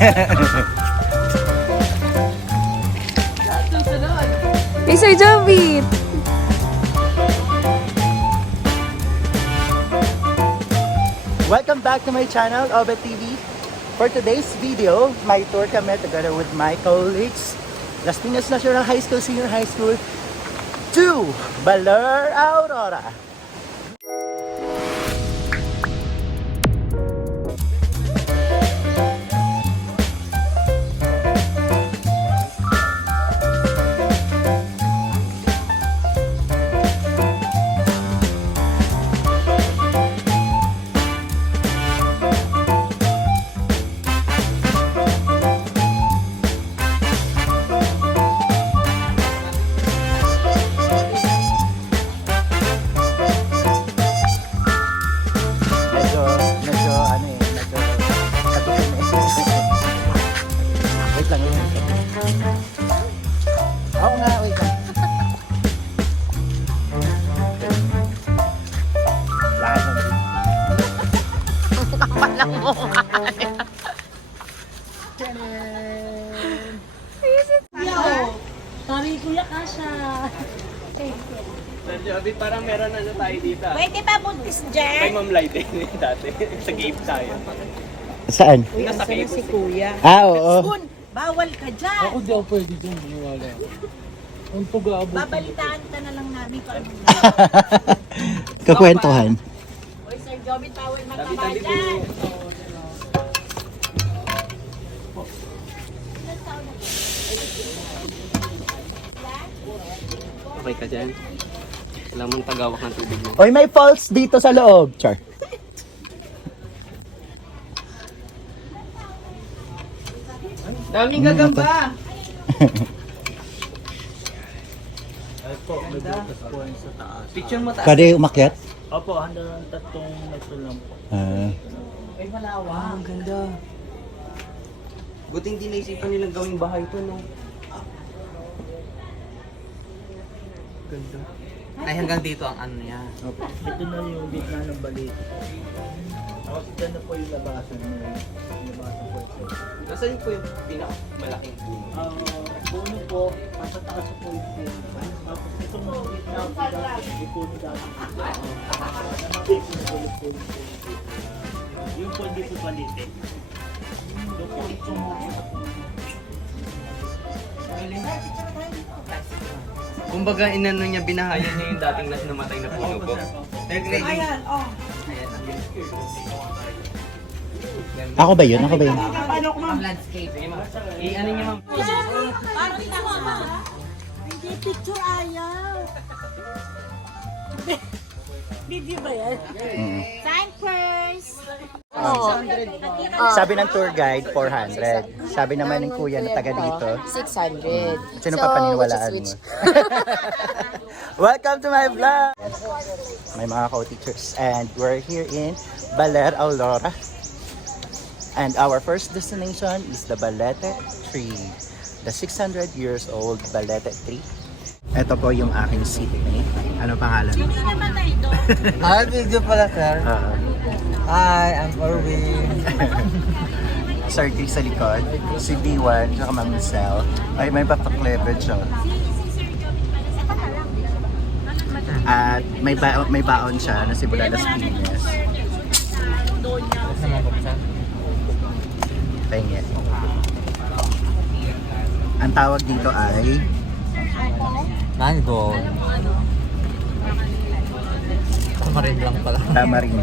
Hey, Sir Jovit! Welcome back to my channel, Obet TV. For today's video, my tour kami together with my colleagues. Las Piñas National High School, Senior High School to Baler, Aurora. Sorry, Kuya Kasha. Sir Joby, parang meron ano tayo dito. Pwede ba buntis dyan? Kay Ma'am Lighting dati. Sa gate tayo. Saan? Nasa cave. Si Kuya. Ah, oo. Kun, bawal ka dyan. Ako di ako pwede dyan, maniwala. Ang pag-aabot. Babalitaan ka na lang namin kung anong Kakwentuhan. Oy, Sir Joby, bawal Tabi-tabi mataba po. dyan. Okay ka dyan? Wala mong tagawak ng tubig mo. Oy, may falls dito sa loob. Char. Daming gagamba! Picture mo taas. Pwede umakyat? Opo, hanggang tatlong metro lang po. Ay, malawa. Ang ganda. Buti hindi naisipan nilang gawing bahay to, no? Ganda. Ay, hanggang dito ang ano niya. Opo. Ito na yung gitna ng balik. Tapos dyan na po yung labasan niya. Labasan po ito. Nasaan po yung pinakamalaking puno? Puno po, nasa taas po yung puno. Tapos itong gitna po dati, yung puno dati. Namakit yung puno. Yung po hindi po balitin. Yung po itong Kumbaga, inano niya, binahayan niya yung dating namatay na puno po. Ayan, oh. Ako ba yun? Ako ba yun? Landscape. Sige, ma'am. I-ano niya, ma'am. Parang tama. Hindi picture ayaw. Video ba yan? Sign first. Sabi ng tour guide, 400. Sabi naman ng kuya na taga dito, 600. sino pa paniniwalaan mo? Welcome to my vlog! May mga co-teachers and we're here in Baler, Aurora. And our first destination is the Balete Tree. The 600 years old Balete Tree. Ito po yung aking seatmate. Ano pangalan? Hindi namatay doon. Video pala, sir. Hi, I'm Erwin. Sir Chris sa likod, si D1, tsaka Ma'am Michelle. Ay, may papaklebed siya. At may baon siya na si Bulalas Piñas. Pengit. Ang tawag dito ay Mango. Tamarin lang pala. tamarin.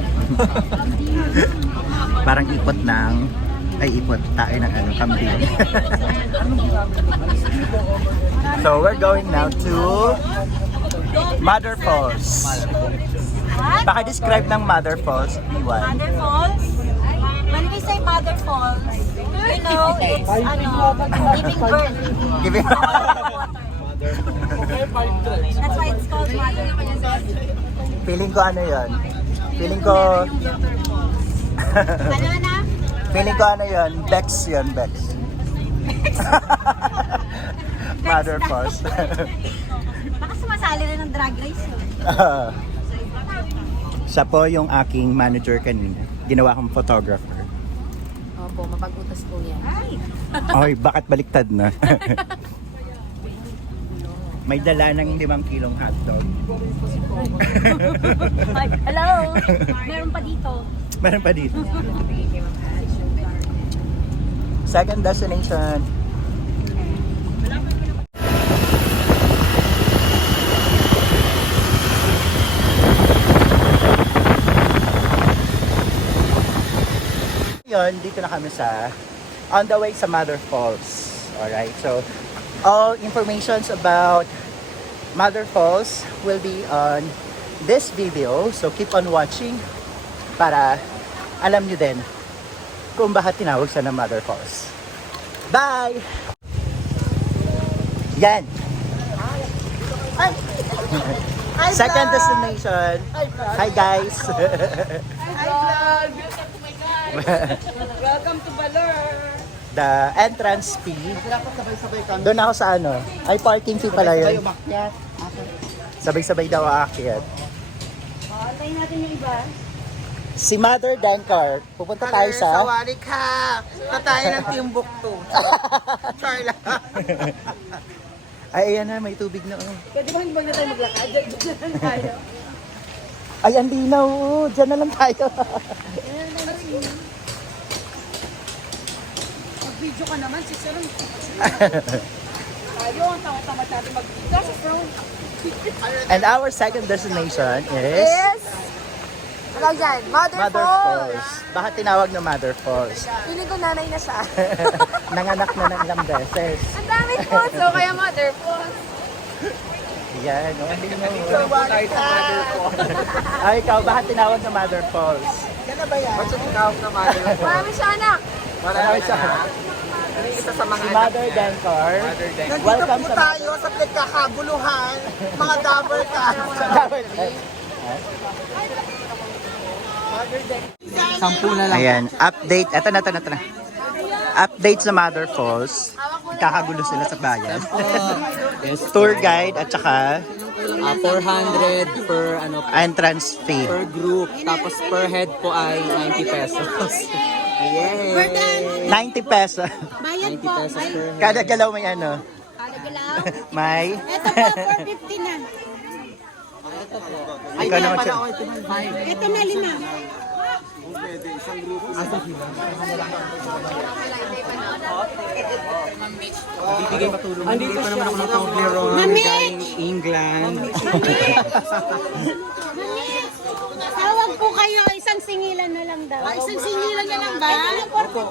Parang ipot ng ipot tayo ng kambing. So we're going now to Mother Falls. Baka describe ng Mother Falls, B1. Mother Falls? When we say Mother Falls, you know, it's giving birth. Giving That's why it's called Mother Falls. Feeling ko ano yun? Feeling ko Ano na? Feeling ko ano yun? Bex yun, Bex. Mother Falls. Baka sumasali rin ng drag race yun. Siya po yung aking manager kanina. Ginawa kong photographer. Opo, mapag-utas po yan. Ay, bakit baliktad na? May dala ng 5 kilong hotdog. Hello! Meron pa dito. Meron pa dito. Second destination. Yun, dito na kami sa on the way sa Mother Falls. Alright, so all informations about Mother Falls will be on this video. So keep on watching para alam nyo din kung bakit tinawag siya na Mother Falls. Bye! Yan! Second destination. Hi guys! Welcome to Baler! The entrance fee. Doon ako sa ano. Ay, parking fee pala yun. Sabay-sabay daw aakyat. Antayin natin yung iba. Si Mother Dankar. Pupunta tayo sa... Sawari ka! Tatay ng Timbuktu. Sorry lang. Ay, ayan na. May tubig na. Oh. Pwede ba hindi na tayo maglakad? Diyan lang tayo. Ay, ang linaw. Oh. Diyan na lang tayo. Mag-video ka naman, si Sharon. Tayo, ang tama-tama natin mag-video sa front. And our second destination is... Yes! Wala dyan, Mother Falls. Bakit tinawag na Mother Falls? Piling ko nanay na siya. Nanganak na ng ilang beses. Ang daming falls, so kaya Mother Falls. Yan, oh, ang linaw. Ay, ikaw, bakit tinawag na Mother Falls? Yan na ba yan? Ba't siya tinawag na Mother Falls? Marami siya anak. Marami siya. Isa sa mga Si Mother Dankar. Nandito Welcome po sa tayo sa pinagkakaguluhan. Mga dabber ka. Ayan, update. Ito na. Update sa Mother Falls. Kakagulo sila sa bayan. Tour guide at saka 400 per entrance fee. per group, tapos per head po ay 90 pesos. Yay! 90 pesos. Bayad 90 po. pesos per head. Kada galaw may ano. Kada galaw. May... Ito po, 450 na. Ikaw naman siya. Ito na 5. Andito pa naman ako ng Toblerone galing England. Tawag po kayo, isang singilan na lang daw. Isang singilan na lang ba?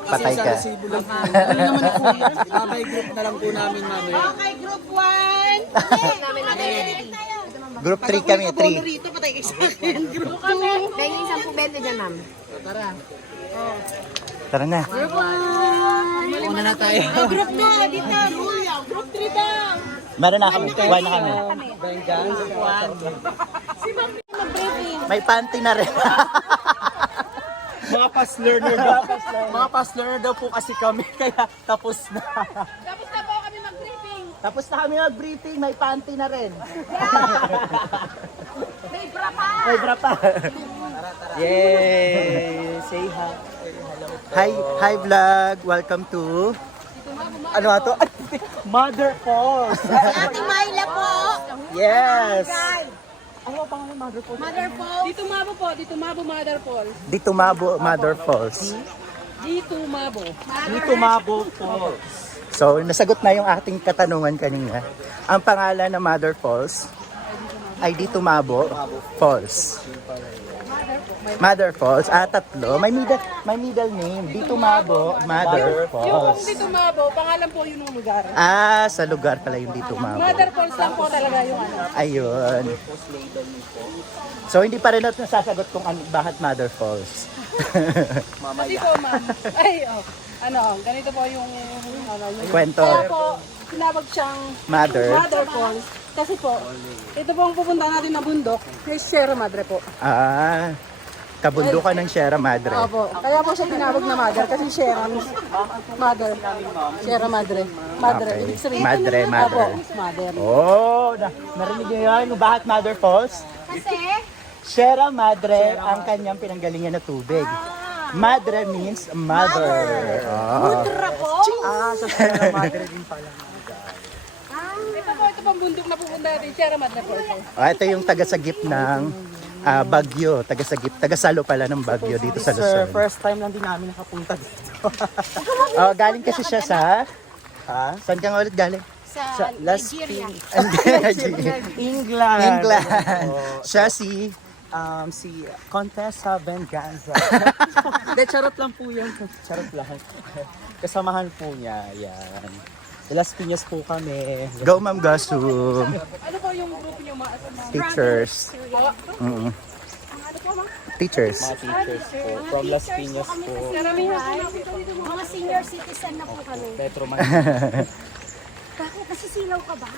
Patay ka. Ano naman po yun? Babay group na lang po namin namin. Okay, group 1. Group 3 kami, 3. Rito, patay kayo sa akin. Group 2. Pengin 10 dyan, ma'am. Tara na. Una na tayo. Group 2, dito. Group 3 daw. Meron na kami. 1 na kami. Mag-briefing. May panty na rin. Mga past learner daw. Mga past learner daw po kasi kami, kaya tapos na. Tapos na po kami mag-briefing. Tapos na kami mag-briefing, may panty na rin. May bra pa. May bra pa. Yay! Say hi. Hi vlog. Welcome to... Ano nga to? Mother Falls. Ate Myla po. Yes! Ano pa nga Mother Falls? Mother Falls. Dito Mabo po, dito Mabo Mother Falls. Dito Mabo, Mother Falls. Dito Mabo. Dito Mabo Falls. So, nasagot na yung ating katanungan kanina. Ang pangalan ng Mother Falls ay Dito Mabo Falls. Mother Falls. Tatlo. May middle name. Dito Mabo, Mother Yung Falls. dito Mabo, pangalan po yun ng lugar. Sa lugar pala yung Dito Mabo. Mother Falls lang po talaga yung ano. Ayun. So, hindi pa rin natin nasasagot kung bakit Mother Falls. Kasi po ma'am, ganito po yung Kwento. Kaya po, tinawag siyang Mother. Mother Falls. Kasi po, ito po ang pupunta natin na bundok, may Sierra Madre po. Kabundukan ng Sierra Madre. Opo, kaya po siya tinawag na Mother kasi Sierra Mother. Sierra Madre. Madre. Okay. Ibig sabihin- Madre, Opo, Mother. Mother. Oh, narinig niyo yan? Kung bakit Mother Falls? Kasi, Sierra Madre ang kanyang pinanggalingan na tubig. Madre means mother. Oh. Mudra po. Sa Sierra Madre din pala. Ito pang bundok na pupunta natin. Sierra Madre po ito. Ito yung taga-sagip ng Bagyo. Taga-sagip. Taga-salo pala ng Bagyo dito sa Sir, Luzon. first time lang din namin nakapunta dito. Galing kasi siya sa... Saan ka nga ulit galing? Sa Las Nigeria. England. England. Siya si... Si Contessa Venganza. De, charot lang po yan. Charot lang. Kasamahan po niya. Yan. Sa Las Piñas po kami. Go Ma'am Gasum. Ano po yung group niyo? Teachers. Mm-mm. Teachers. Mga teachers po. From Las Piñas po. Mga senior citizen na po kami. Metro Manila. Bakit? Nasisilaw ka ba?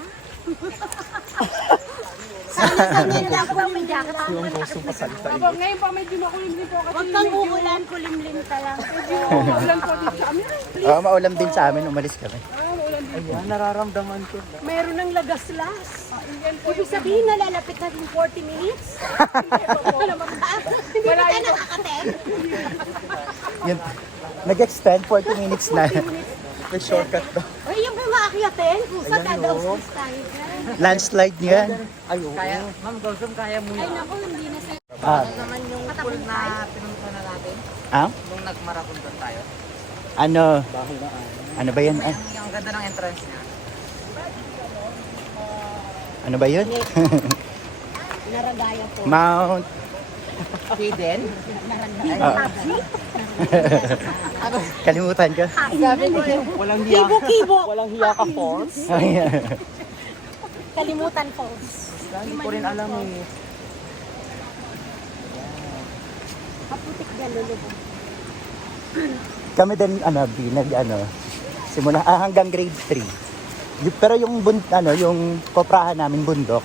Sana lang po may jacket. Yung gustong pasalita. Ngayon pa medyo makulimlim po kasi Huwag kang uulan, kulimlim ka lang. ulan po dito sa amin. Maulam din sa amin. Umalis kami. Ayan, nararamdaman ko. Mayroon ng lagaslas. Ibig sabihin na lalapit natin 40 minutes. Hindi ba tayo nakakaten? Yun. Nag-extend 40 minutes na. May shortcut ba? Uy, yung mga aakyatin. Kusa, dadaos tayo dyan. Landslide niyan. Ay, oo. Ma'am Gosum, kaya mo Ay, naku, hindi na sir. naman yung pool na pinunta na natin nung nag-marathon doon tayo. Ano ba yan? Ang ganda ng entrance niya. Ano ba yun? Naragaya po. Mount. Hidden? Kalimutan ko. Walang hiya. Kibo-kibo. Walang hiya ka, Falls. Kalimutan falls. Hindi ko rin alam eh. Kaputik galulo po. Kami din, simula, hanggang grade 3. Pero yung, yung koprahan namin bundok.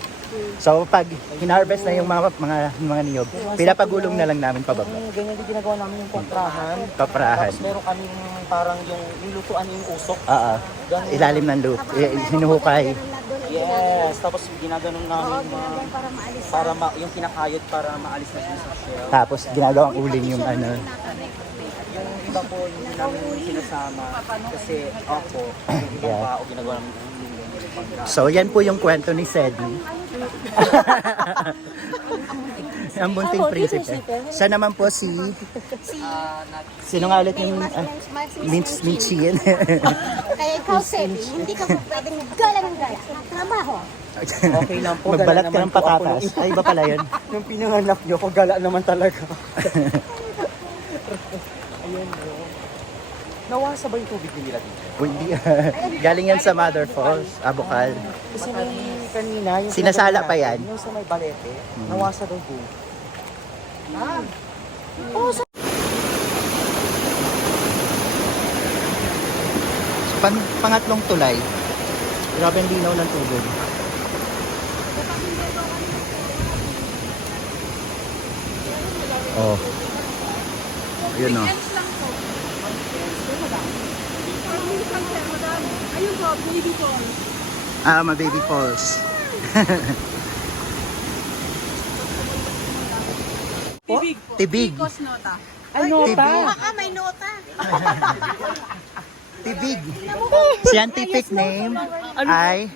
So, pag hinarvest na yung mga niyog, pinapagulong na lang namin pababa. Ganyan din ginagawa namin yung kontrahan. Koprahan. Tapos meron kaming parang yung lutuan yung usok. Ilalim ng loop. Hinuhukay. Yes, tapos ginaganon namin Para maalis. yung kinakayod para maalis na siya sa shell. Tapos ginagawang uling yung Yung iba po hindi namin sinasama kasi ako, yung ibang tao ginagawa namin uling. So, yan po yung kwento ni Sedi. Ang bunting prinsipe. Siya naman po si... Sino nga ulit yung... Minchin. Kaya ikaw, Sedi, hindi ka po pwedeng gala ng gala. Trabaho. Okay lang po. Magbalat ka ng patatas. Ay, iba pala yun. Yung pinanganak nyo ko, gala naman talaga. Ayun o. Nawasa ba yung tubig nila dito? Hindi. Galing yan sa Mother Falls, Abukal. Kasi kanina, yung Sinasala pa yan? Yung sa may balete, nawasa daw po. Pangatlong tulay. Grabe ang linaw ng tubig. Oh. Yun o. Ayun po, baby po. Baby Falls. Tibig. Tibig. Nota. Ay, nota! Baka may nota. Tibig. Scientific name ay...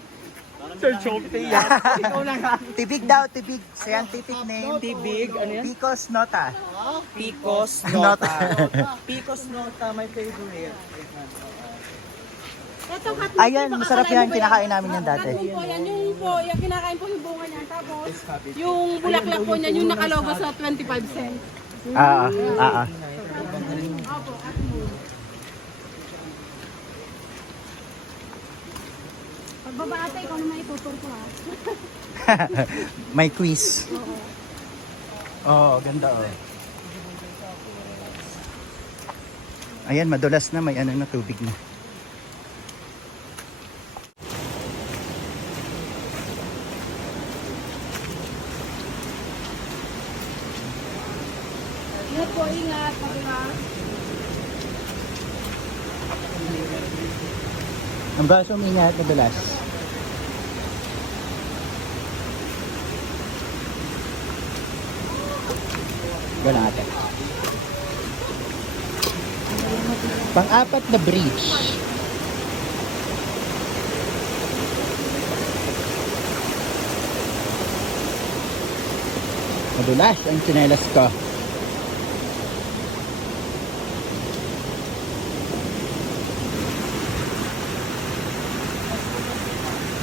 Sir Chompy yan. Ikaw na nga. Tibig daw, tibig. Scientific name. Tibig, ano yan? Picos nota. Picos Nota. Nota. Picos Nota, my favorite. Ito, Ayan, masarap yan. Kinakain namin yan dati. Katong po yan, yung kinakain po yung bunga niya. Tapos, yung bulaklak po niya, yung nakalogo sa 25 cents. Opo, katong. Pagbaba ata, ikaw naman itutur ko ha. May quiz. Oo, ganda oh. Ayan, madulas na. May na tubig na. Ingat po, ingat. Pag-ingat. Ang baso umingat, madulas. Gano'n ate. Pang-apat na bridge. Madulas ang tsinelas ko.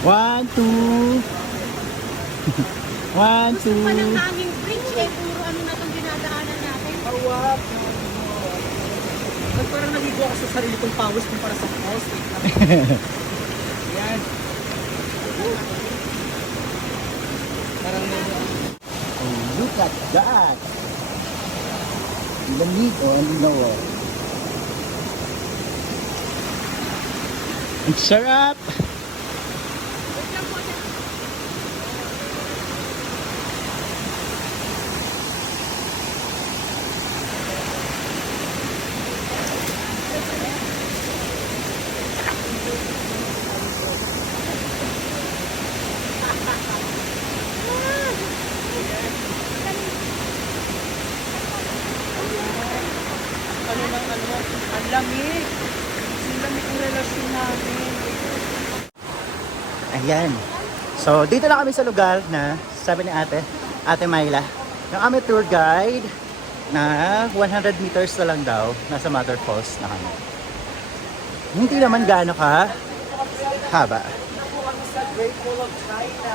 One, two. One, two. Walang naming bridge eh, puro ano na itong dinadaanan natin. Awap. Parang naligo ako sa sarili kong pawis kumpara sa falls. Yan. Parang Oh, look at that. Lamig oh, linaw oh. Ang sarap. ang lamig. Ang lamig ang relasyon namin. Ayan. So, dito na kami sa lugar na sabi ni Ate Myla, yung aming tour guide na 100 meters na lang daw, nasa Mother Falls na kami. Hindi naman gaano ka haba. Sa Great Wall of China.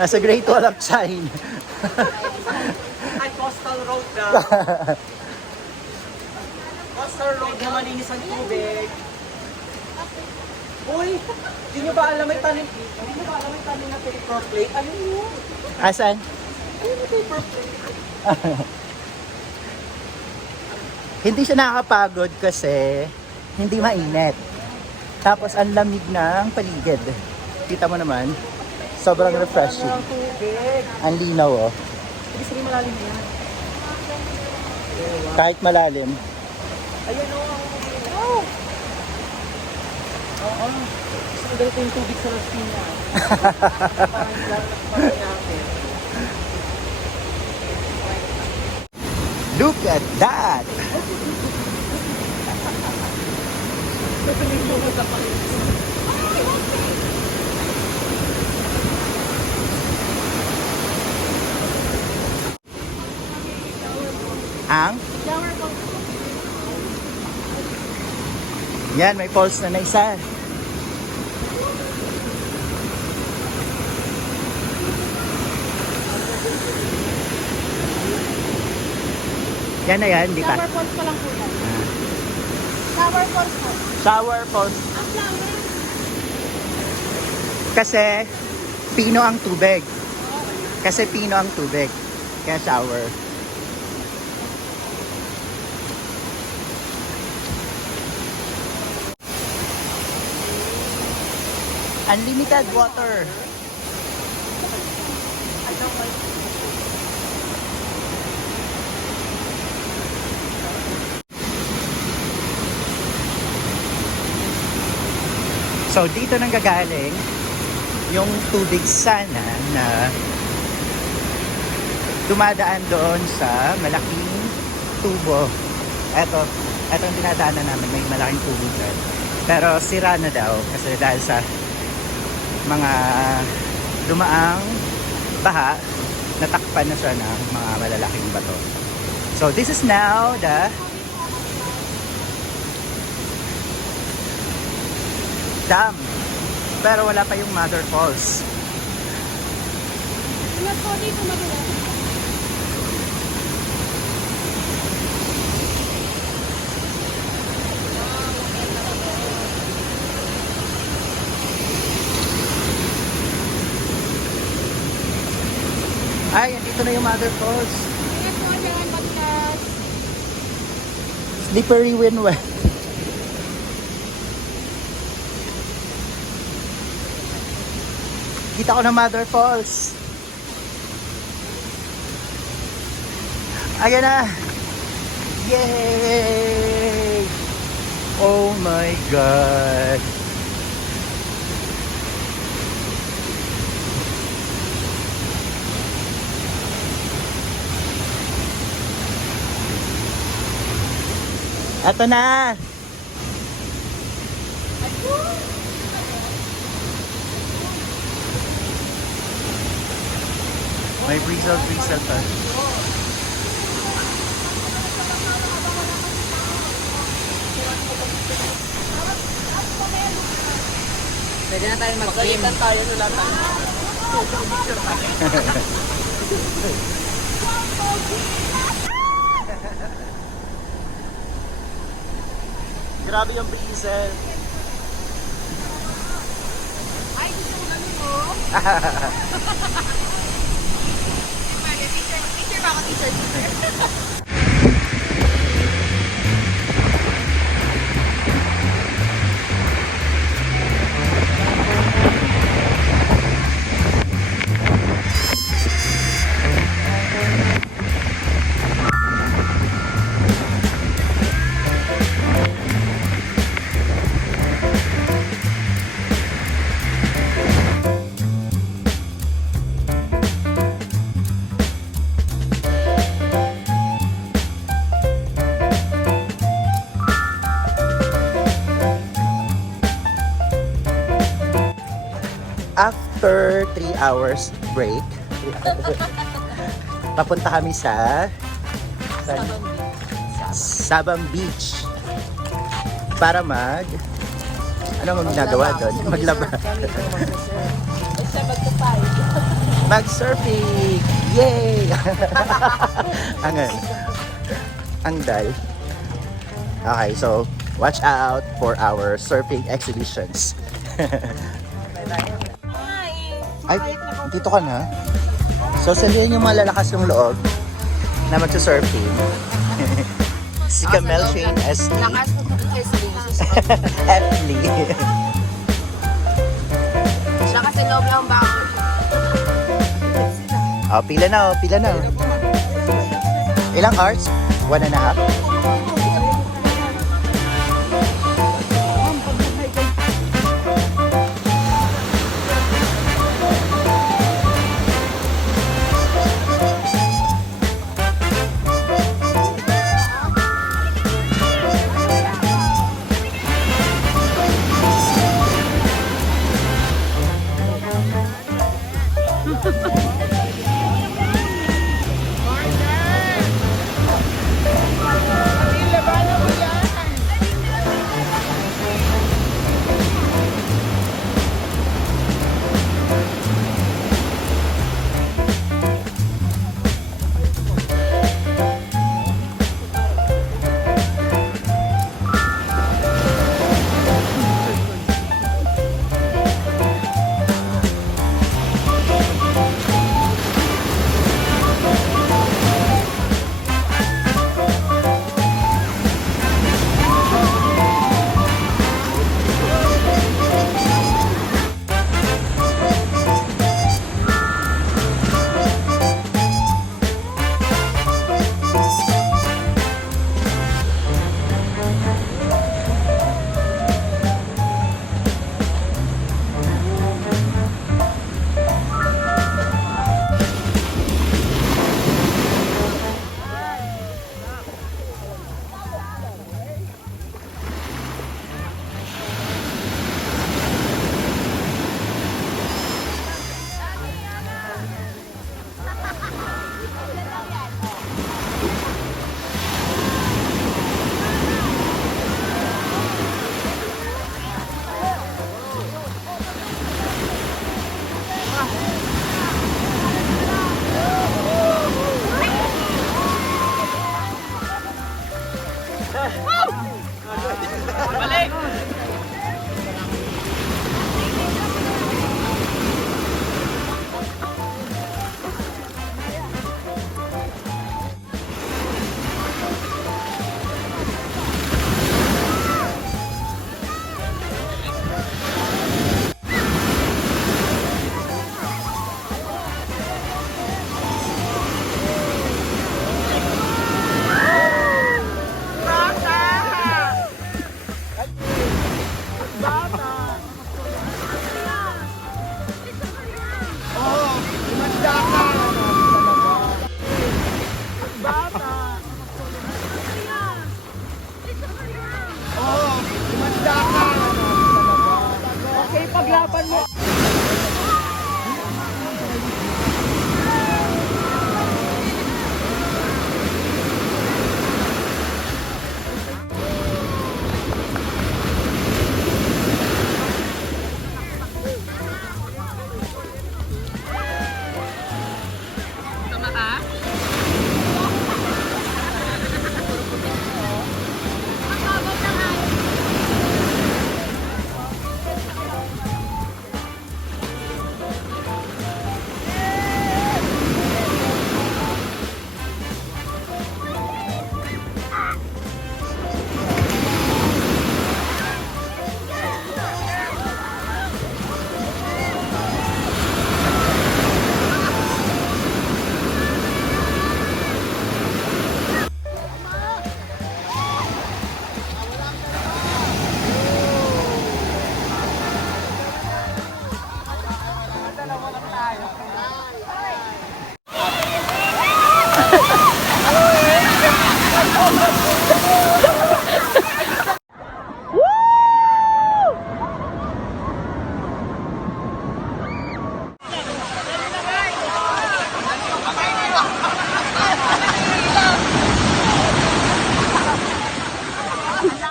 Nasa Great Wall of China. At Coastal Road na. Coastal Road na malinis ang tubig. Uy, di nyo ba alam may tanim? Di nyo ba alam may tanim na paper plate? Ano yun? Asan? Ano yung paper plate? Hindi siya nakakapagod kasi hindi mainit. Tapos ang lamig ng paligid. Kita mo naman, sobrang refreshing. Ang tubig. Ang linaw oh. Ibig sabihin malalim na yan. Kahit malalim. Ayun o. Oh. Oo. Gusto ko ganito yung tubig sa Rastina. Parang lalakpan natin. Look at that! Ang? Yan, may falls na isa. Yan na yan, di pa. Shower falls pa lang po yan. Shower falls po. Shower falls. Ang flower. Kasi pino ang tubig. Kasi pino ang tubig. Kaya shower. Unlimited water. So dito nang gagaling yung tubig sana na dumadaan doon sa malaking tubo. Etong dinadaanan namin, may malaking tubo doon. Pero sira na daw kasi dahil sa mga dumaang baha, natakpan na siya ng mga malalaking bato. So this is now the dam. Pero wala pa yung Mother Falls. Ingat po dito madulas. Ay, andito na yung Mother Falls. Ingat po dyan, madulas. Slippery when wet. Kita ko na Mother Falls. Ayan na. Yay! Oh my God. Eto na. May bristle pa. Pwede na tayo mag-game. tayo sa lahat. Grabe yung bristle. Ay, gusto mo namin mo? Teacher ba ako, teacher? After 3 hours break, papunta kami sa Sabang Beach para ano ang ginagawa doon? Maglaba. Mag-surfing! Yay! Ang dal. Okay, so watch out for our surfing exhibitions. Ay, dito ka na. So, sabihin yung malalakas yung loob na magsa-surfing. Si Camel Shane S. Lakas ko F. Lee. siya kasi loob lang ba ako? Oh, pila na. Ilang hours? 1.5? Hirapan mo. Tama ka?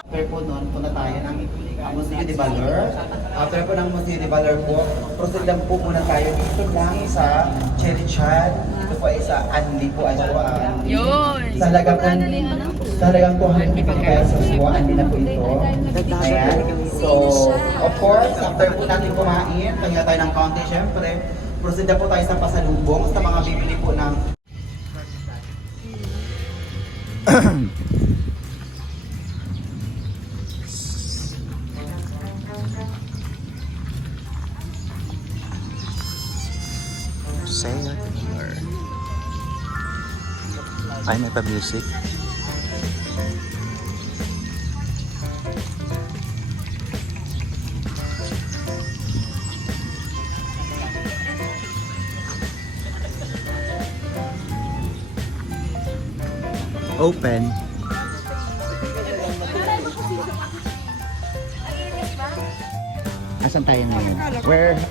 After po noon, punta tayo ng Museo de Valor. After po ng Museo de Valor po, proceed lang po muna tayo dito lang sa Cherry Chan. Ito po ay sa Anli po. Ano po, Anli. Sa halagang 250 pesos po, Anli na po ito. Ayan. So, of course, after po natin kumain, kanya tayo ng konti, syempre, proceed na po tayo sa pasalubong sa mga bibili po ng Sailor. Ay, may pa-music. Open. Asan tayo ngayon?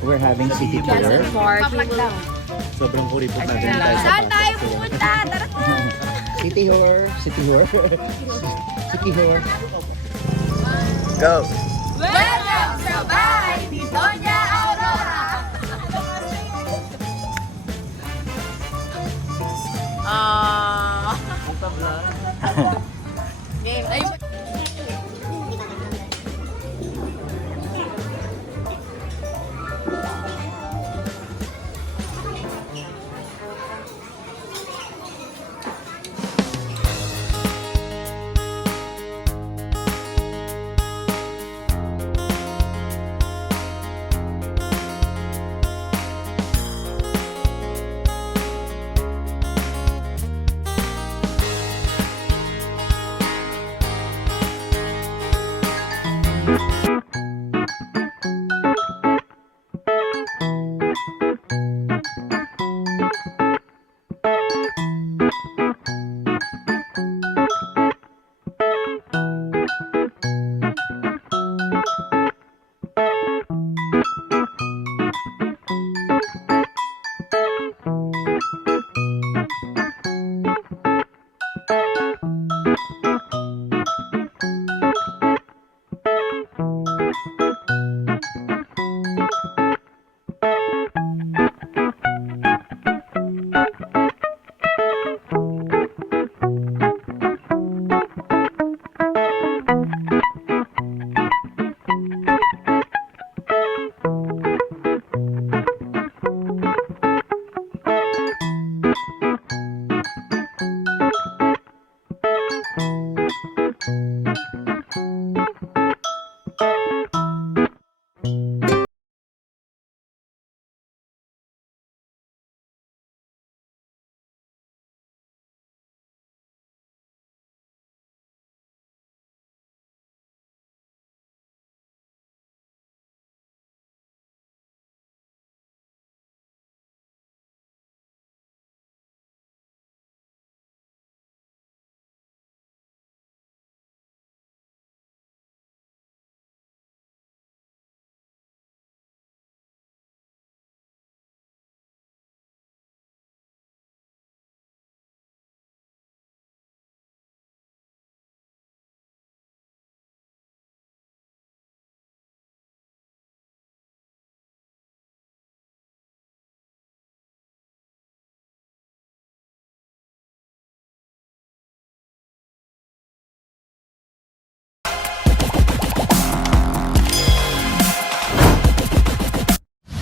We're having city tour. Sobrang kuripot natin tayo sa Saan tayo pupunta? Tara po! City tour. City tour. City tour. Go. Welcome sa bahay ni Doña Aurora! Game. Ay,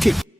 kick.